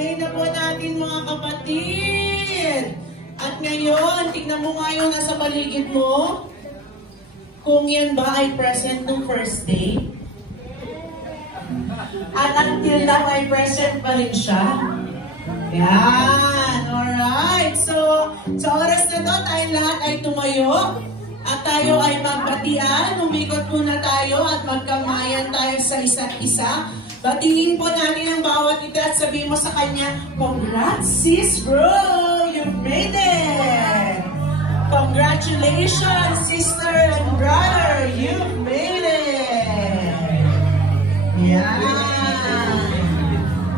birthday na po natin mga kapatid. At ngayon, tignan mo nga yung nasa paligid mo. Kung yan ba ay present nung first day. At until now ay present pa rin siya. Yan. Alright. So, sa oras na to, tayong lahat ay tumayo. At tayo ay magbatian. Umikot muna tayo at magkamayan tayo sa isa't isa. Batiin po natin ang bawat ito at sabihin mo sa kanya, congrats sis bro! You've made it! Congratulations sister and brother! You've made it! Yeah!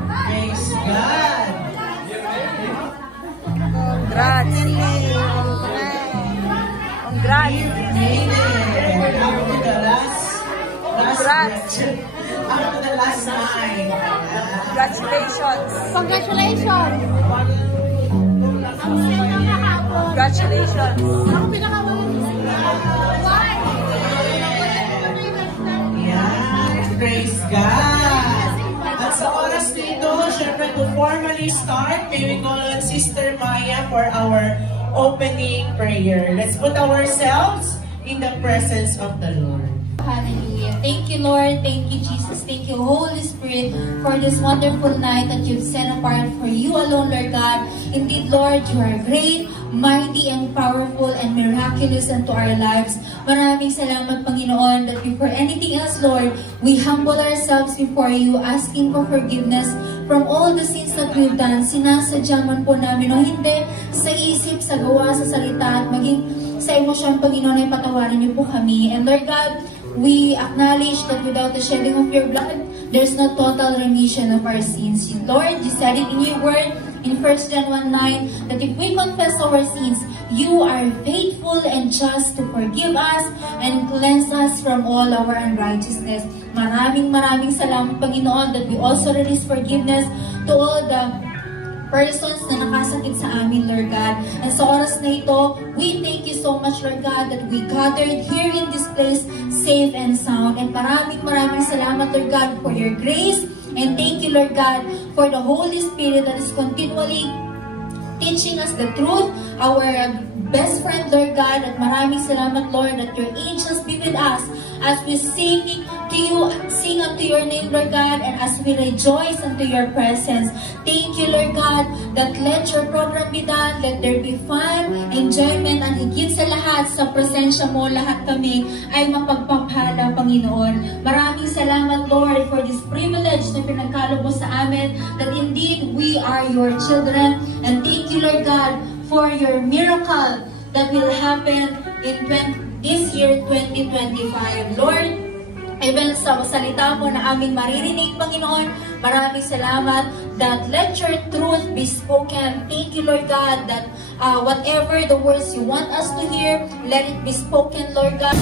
Praise God! Congrats! Congrats! You've made it! Up to the last up to the last nine. Congratulations! Congratulations! Congratulations! Ako pinakawalan. Yes, praise God! At sa oras nito, syempre to formally start, may we call on Sister Maya for our opening prayer. Let's put ourselves in the presence of the Lord. Hallelujah. Thank you, Lord. Thank you, Jesus. Thank you, Holy Spirit, for this wonderful night that you've set apart for you alone, Lord God. Indeed, Lord, you are great, mighty, and powerful, and miraculous unto our lives. Maraming salamat, Panginoon, that before anything else, Lord, we humble ourselves before you, asking for forgiveness from all the sins that we've done. Sinasadya man po namin o hindi, sa isip, sa gawa, sa salita, at maging sa emosyon, Panginoon, ay patawarin niyo po kami. And Lord God, we acknowledge that without the shedding of your blood, there's no total remission of our sins. Lord, you said it in your word in 1 John 1:9 that if we confess our sins, you are faithful and just to forgive us and cleanse us from all our unrighteousness. Maraming salamat, Panginoon, that we also release forgiveness to all the persons na nakasakit sa amin, Lord God. And sa oras na ito, we thank you so much, Lord God, that we gathered here in this place safe and sound. And maraming salamat, Lord God, for your grace. And thank you, Lord God, for the Holy Spirit that is continually teaching us the truth, our best friend, Lord God. At maraming salamat, Lord, that your angels be with us as we sing unto your name, Lord God, and as we rejoice unto your presence. Thank you, Lord God, that let your program be done, let there be fun, enjoyment, and higit sa lahat, sa presensya mo, lahat kami ay mapagpapala, Panginoon. Maraming salamat, Lord, for this privilege na pinagkaloob mo sa amin, that indeed we are your children. And thank you, Lord God, for your miracle that will happen in this year, 2025. Lord, even sa salita mo na aming maririnig, Panginoon, maraming salamat that let your truth be spoken. Thank you, Lord God, that whatever the words you want us to hear, let it be spoken, Lord God.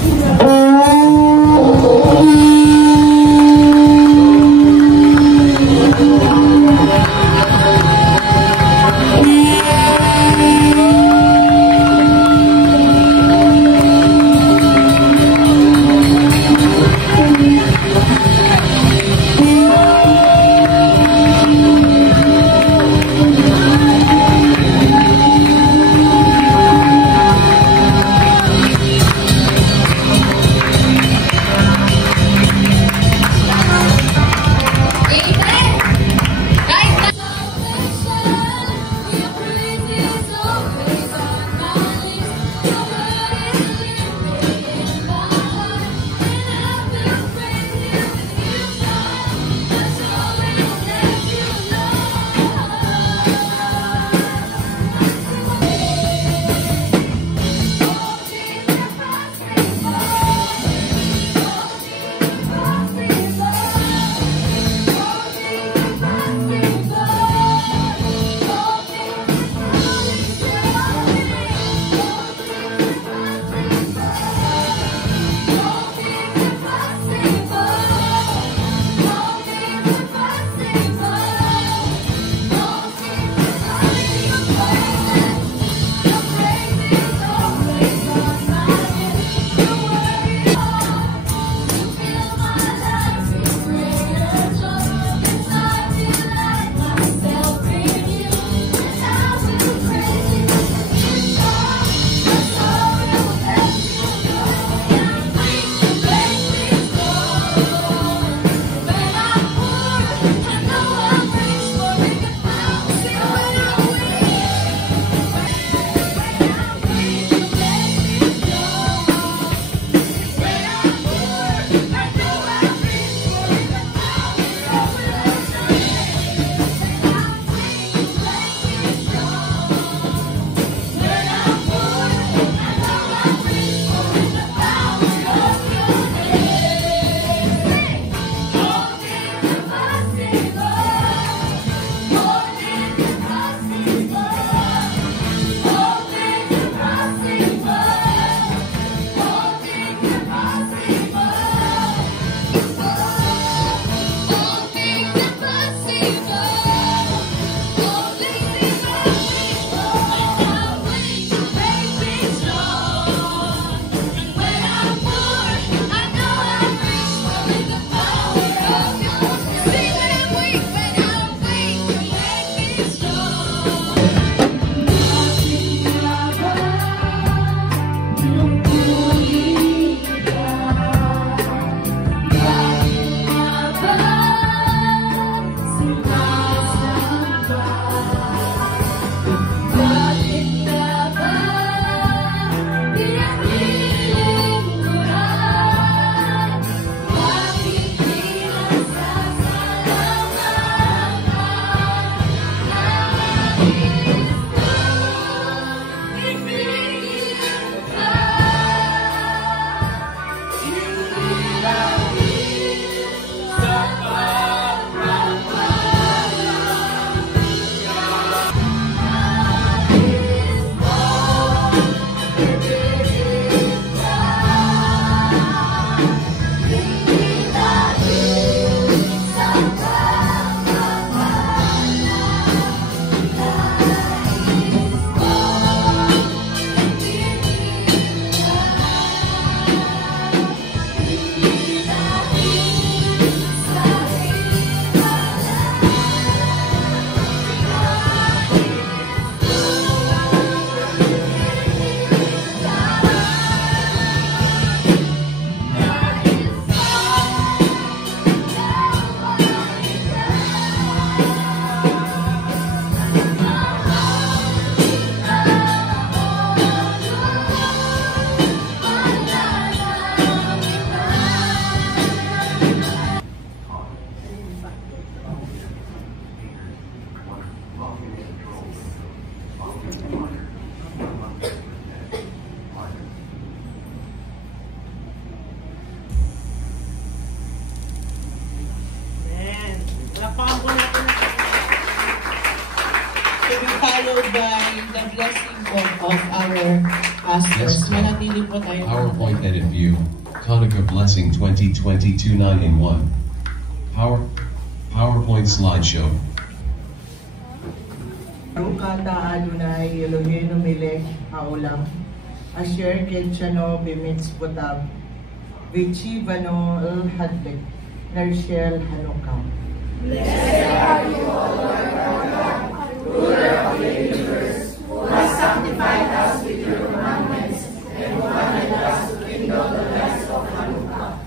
Palakpakan po natin. To be followed by the blessing of our pastors. Yes. Manatili po tayo. PowerPoint Edit View. Hanukkah Blessing 2022 9-in-1. PowerPoint Slideshow. Baruch ata Adonai Eloheinu melech haolam, asher ketchano b'mitzvotav, v'tzivano el hadlek, nershel Hanukkah. Blessed are you, O Lord our God, ruler of the universe, who has sanctified us with your commandments and commanded us to kindle the lights of Hanukkah.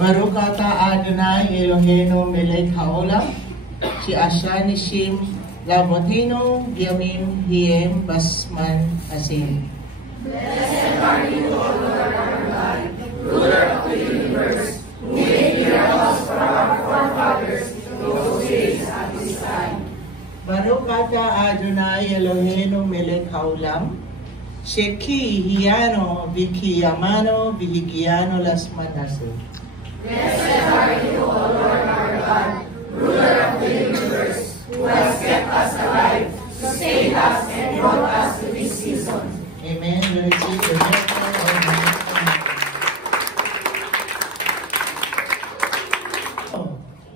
Baruch ata Adonai Eloheinu melech haolam, si asher nishim Lavotino, Yamim, Hiem, Basman, Asim. Blessed are you, O Lord our God, ruler of the universe, who made your house for our forefathers those days at this time. Baruch ata Adonai Eloheinu melech haolam, sheki hiano vikiyamano vihigiano lasman asim. Blessed are you, O Lord our God, ruler of the universe, who has kept us alive, sustained us, and brought us to this season. Amen. We receive the miracle of the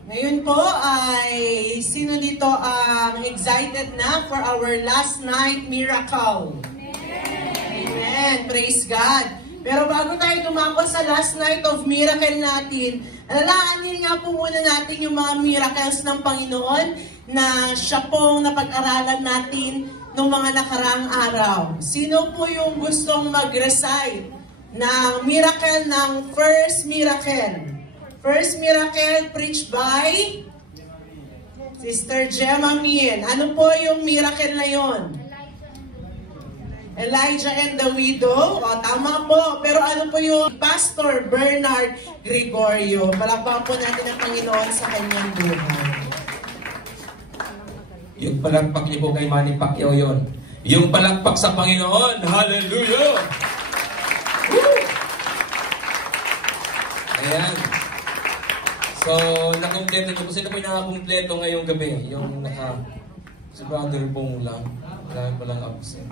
Ngayon po ay sino dito ang excited na for our last night miracle? Amen. Praise God. Pero bago tayo dumako sa last night of miracle natin, alalahanin nga po muna natin yung mga miracles ng Panginoon na siya pong napag-aralan natin noong mga nakaraang araw. Sino po yung gustong mag-recite ng miracle ng first miracle? First miracle preached by Sister Gemma Min. Ano po yung miracle na yon? Elijah and the widow. O, tama po. Pero ano po yung Pastor Bernard Gregorio? Palakpakan po natin ang Panginoon sa kanyang buhay. Yung palakpak niyo po kay Manny Pacquiao yun. Yung palakpak sa Panginoon. Hallelujah! Woo! Ayan. So, nakumpleto niyo po. Sino po yung nakakumpleto ngayong gabi? Yung si Brother Bong lang. Marami pa lang absent.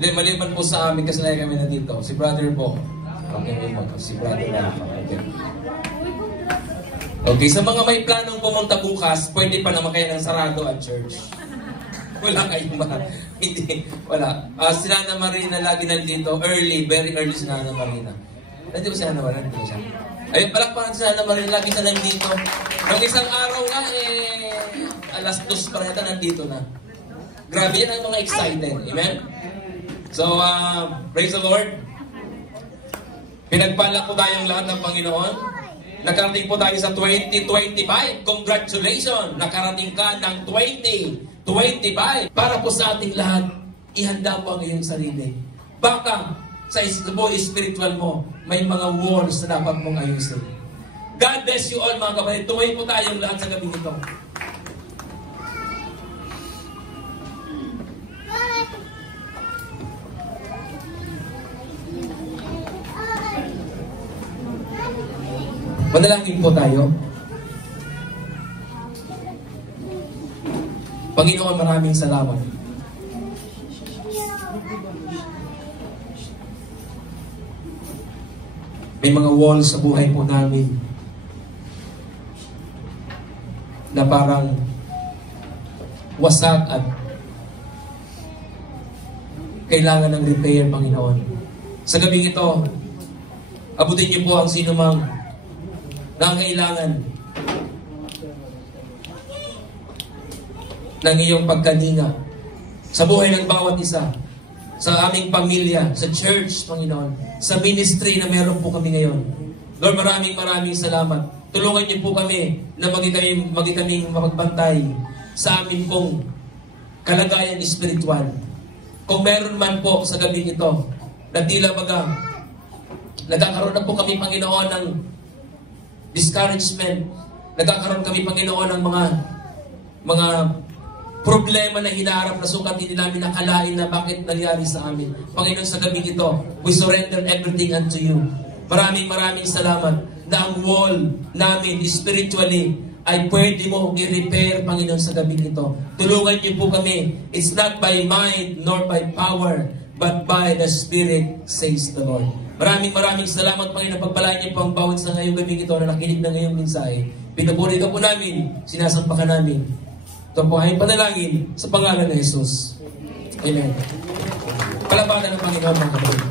Hindi, maliban po sa amin kasi na kami nandito. Si Brother Bong. Okay, si Brother lang. Okay. Okay, sa mga may planong pumunta bukas, pwede pa naman kayo ng sarado at church. Wala kayong hindi, wala. Si Nana Marina lagi nandito, early, very early si Nana Marina. Nandito si Nana Marina, nandito siya. Ayun, palakpakan si Nana Marina, lagi siya nandito. Nung isang araw nga, alas 2 pa rin nandito na. Grabe yan ang mga excited, amen? So, praise the Lord. Pinagpala po tayong lahat ng Panginoon. Nakarating po tayo sa 2025. Congratulations! Nakarating ka ng 2025. Para po sa ating lahat, ihanda po ang iyong sarili. Baka sa buhay spiritual mo, may mga walls na dapat mong ayusin. God bless you all mga kapatid. Tumayo po tayong lahat sa gabi nito. Manalangin po tayo. Panginoon, maraming salamat. May mga walls sa buhay po namin na parang wasak at kailangan ng repair, Panginoon. Sa gabing ito, abutin niyo po ang sinumang nangailangan ng iyong pagkaninga sa buhay ng bawat isa, sa aming pamilya, sa church, Panginoon, sa ministry na meron po kami ngayon. Lord, maraming salamat. Tulungan niyo po kami na maging kaming mapagbantay sa amin pong kalagayan espiritual. Kung meron man po sa gabi ito, na tila baga, nagkakaroon na po kami, Panginoon, ng discouragement. Nagkakaroon kami, Panginoon, ng mga problema na hinaharap na sukat hindi namin nakalain na bakit nangyari sa amin. Panginoon, sa gabi ito, we surrender everything unto you. Maraming salamat na ang wall namin spiritually ay pwede mo i-repair, Panginoon, sa gabi nito. Tulungan niyo po kami. It's not by might nor by power, but by the Spirit, says the Lord. Maraming salamat, Panginoon. Pagpalaan niyo po ang bawat sa ngayong gabi ito na nakinig na ngayong mensahe. Pinupuri ka po namin, sinasampakan namin. Ito po ay panalangin sa pangalan ng Jesus. Amen. Palapanan ng Panginoon, mga kapatid.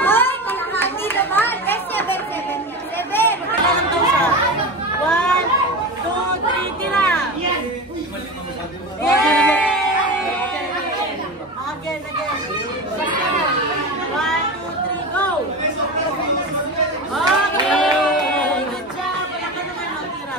Hoy, kalahati naman. Eh, 7. 1, 2, 3, tira. Yes. Again. 1, 2, 3, go. Okay. Good job. Wala ka naman magtira.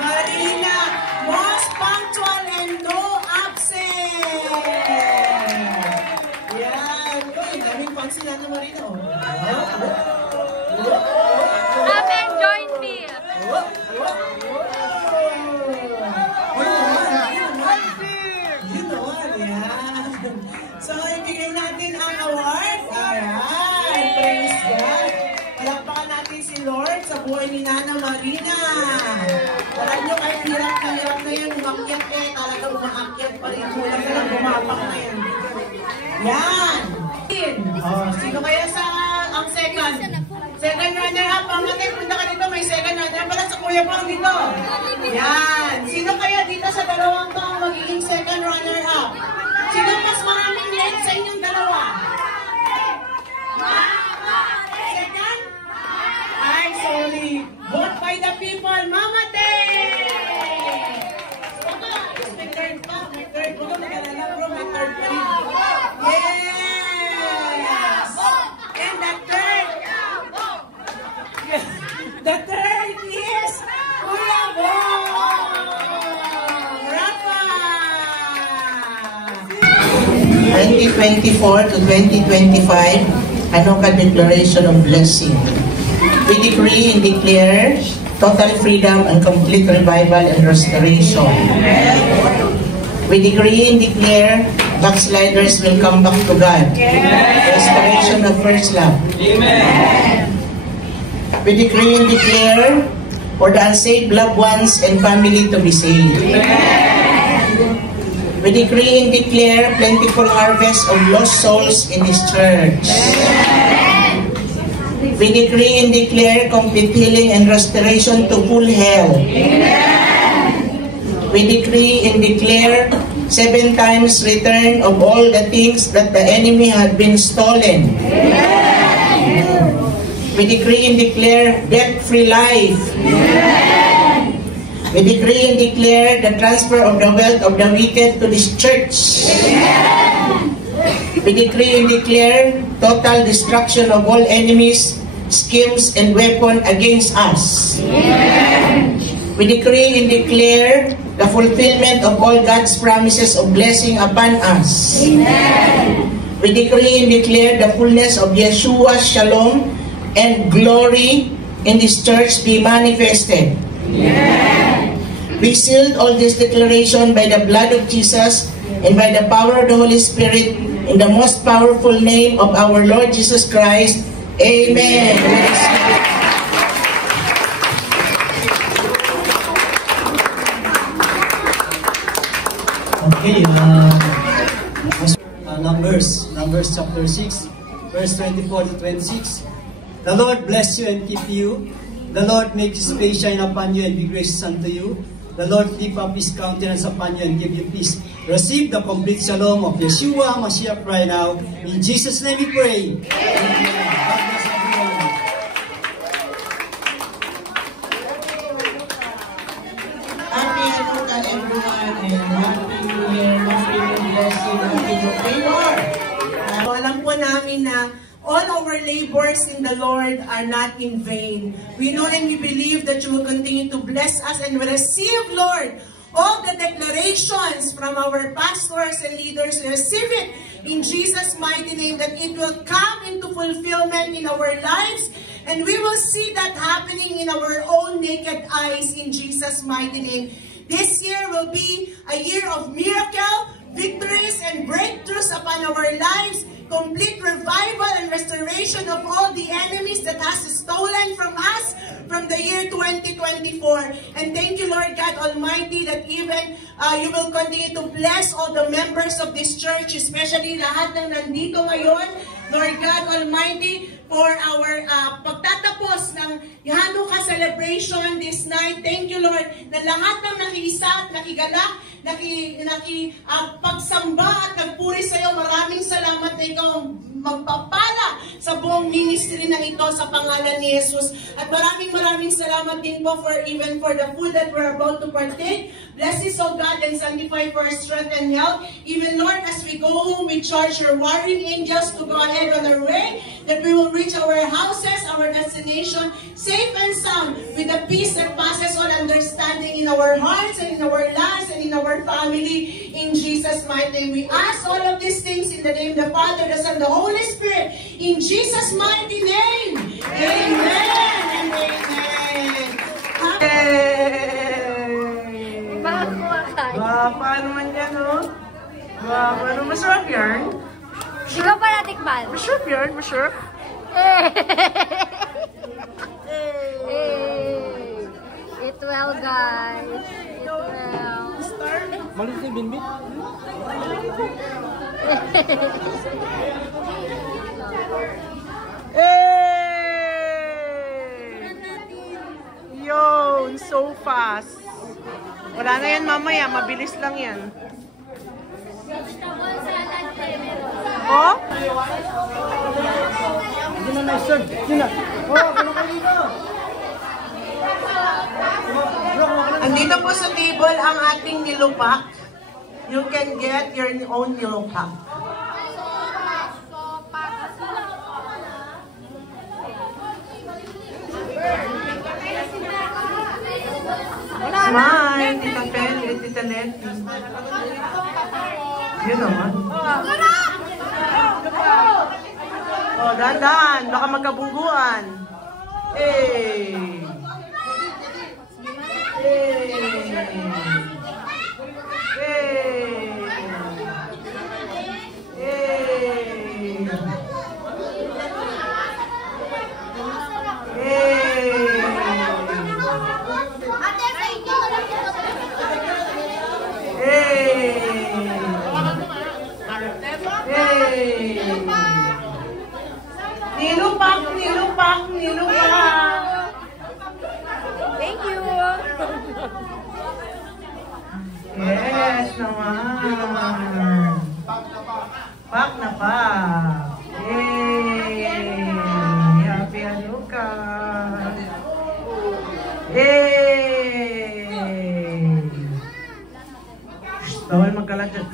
Marina, most punctual and no absent. ko, yung daming fans si Nana Marina. Amen, join me. Yun naman, yan. So, ibigay natin ang award. Alright, praise God. Palakpakan natin si Lord sa buhay ni Nana Marina. Alam nyo, kahit hirap na yan, umakyat talagang umaakyat pa rin. Kulang na lang, bumapak na yan. Yan. Sino kaya sa ang second? Second runner-up. Pamatay, punta ka dito. May second runner-up pala sa Kuya Pang dito. Yan. Sino kaya dito sa dalawang to ang magiging second runner-up? Sino mas maraming legs sa inyong dalawa? Second? Ay, sorry. Vote by the people. Mamatay! May third pa. May third. Huwag kang nag-alala, bro. May third pa rin. Yes! And the third. The third is Kuya Bong! Rafa! 2024 to 2025, ano ka declaration of blessing? We decree and declare total freedom and complete revival and restoration. We decree and declare backsliders will come back to God. Restoration of first love. We decree and declare for the unsaved loved ones and family to be saved. We decree and declare plentiful harvest of lost souls in this church. We decree and declare complete healing and restoration to full health. We decree and declare 7 times return of all the things that the enemy had been stolen. We decree and declare debt-free life. We decree and declare the transfer of the wealth of the wicked to this church. We decree and declare total destruction of all enemies, schemes, and weapons against us. We decree and declare the fulfillment of all God's promises of blessing upon us. We decree and declare the fullness of Yeshua's shalom and glory in this church be manifested. We sealed all this declaration by the blood of Jesus and by the power of the Holy Spirit in the most powerful name of our Lord Jesus Christ. Amen. Okay, Numbers chapter 6, verse 24 to 26. The Lord bless you and keep you. The Lord make His face shine upon you and be gracious unto you. The Lord lift up His countenance upon you and give you peace. Receive the complete shalom of Yeshua Mashiach right now. In Jesus' name we pray. Amen. God bless everyone. Happy Hanukkah everyone and Happy New Year, Happy New Blessing, Happy New Favor. Alam po namin na all our labors in the Lord are not in vain. We know and we believe that you will continue to bless us and we receive, Lord, all the declarations from our pastors and leaders. Receive it in Jesus' mighty name, that it will come into fulfillment in our lives and we will see that happening in our own naked eyes in Jesus' mighty name. This year will be a year of miracle, victories, and breakthroughs upon our lives. Complete revival and restoration of all the enemies that has stolen from us from the year 2024. And thank you, Lord God Almighty, that even you will continue to bless all the members of this church, especially lahat ng nandito ngayon, Lord God Almighty, for our pagtatapos ng Hanukkah celebration this night. Thank you, Lord, na lahat ng nakiisa at nakigalak, pagsamba at nagpuri sa iyo. Maraming salamat na ikaw magpapala sa buong ministry na ito sa pangalan ni Jesus. At maraming salamat din po for the food that we're about to partake. Bless us, O God, and sanctify for our strength and health. Even, Lord, as we go home, we charge your warring angels to go ahead on our way, that we will reach our houses, our destination, safe and sound, with the peace that passes all understanding in our hearts and in our lives and in our family. In in Jesus' mighty name. We ask all of these things in the name of the Father, the Son, the Holy Spirit. In Jesus' mighty name. Amen and amen. Paano man yan, oh? Ano, masarap yan? Ikaw pa natikman. Masarap yan, masarap. Eat well, guys. Eat well. Malit na binbit. Yun, so fast. Wala na yan mamaya, mabilis lang yan. Oh? Hindi na na-serve. Hindi na. Oh, ano ka dito? Andito po sa table ang ating nilupak. You can get your own nilupak. Smile, Tita Peli, Tita Letty. Yun naman. Oh, dahan-dahan. Baka magkabungguan. Hey! Hey! Hey! Hey! Nilupak, nilupak, nilupak. Thank you. Yes naman. Pak na pa. Yay! Happy Hanukkah. Yay! Bawal magkalat dyan.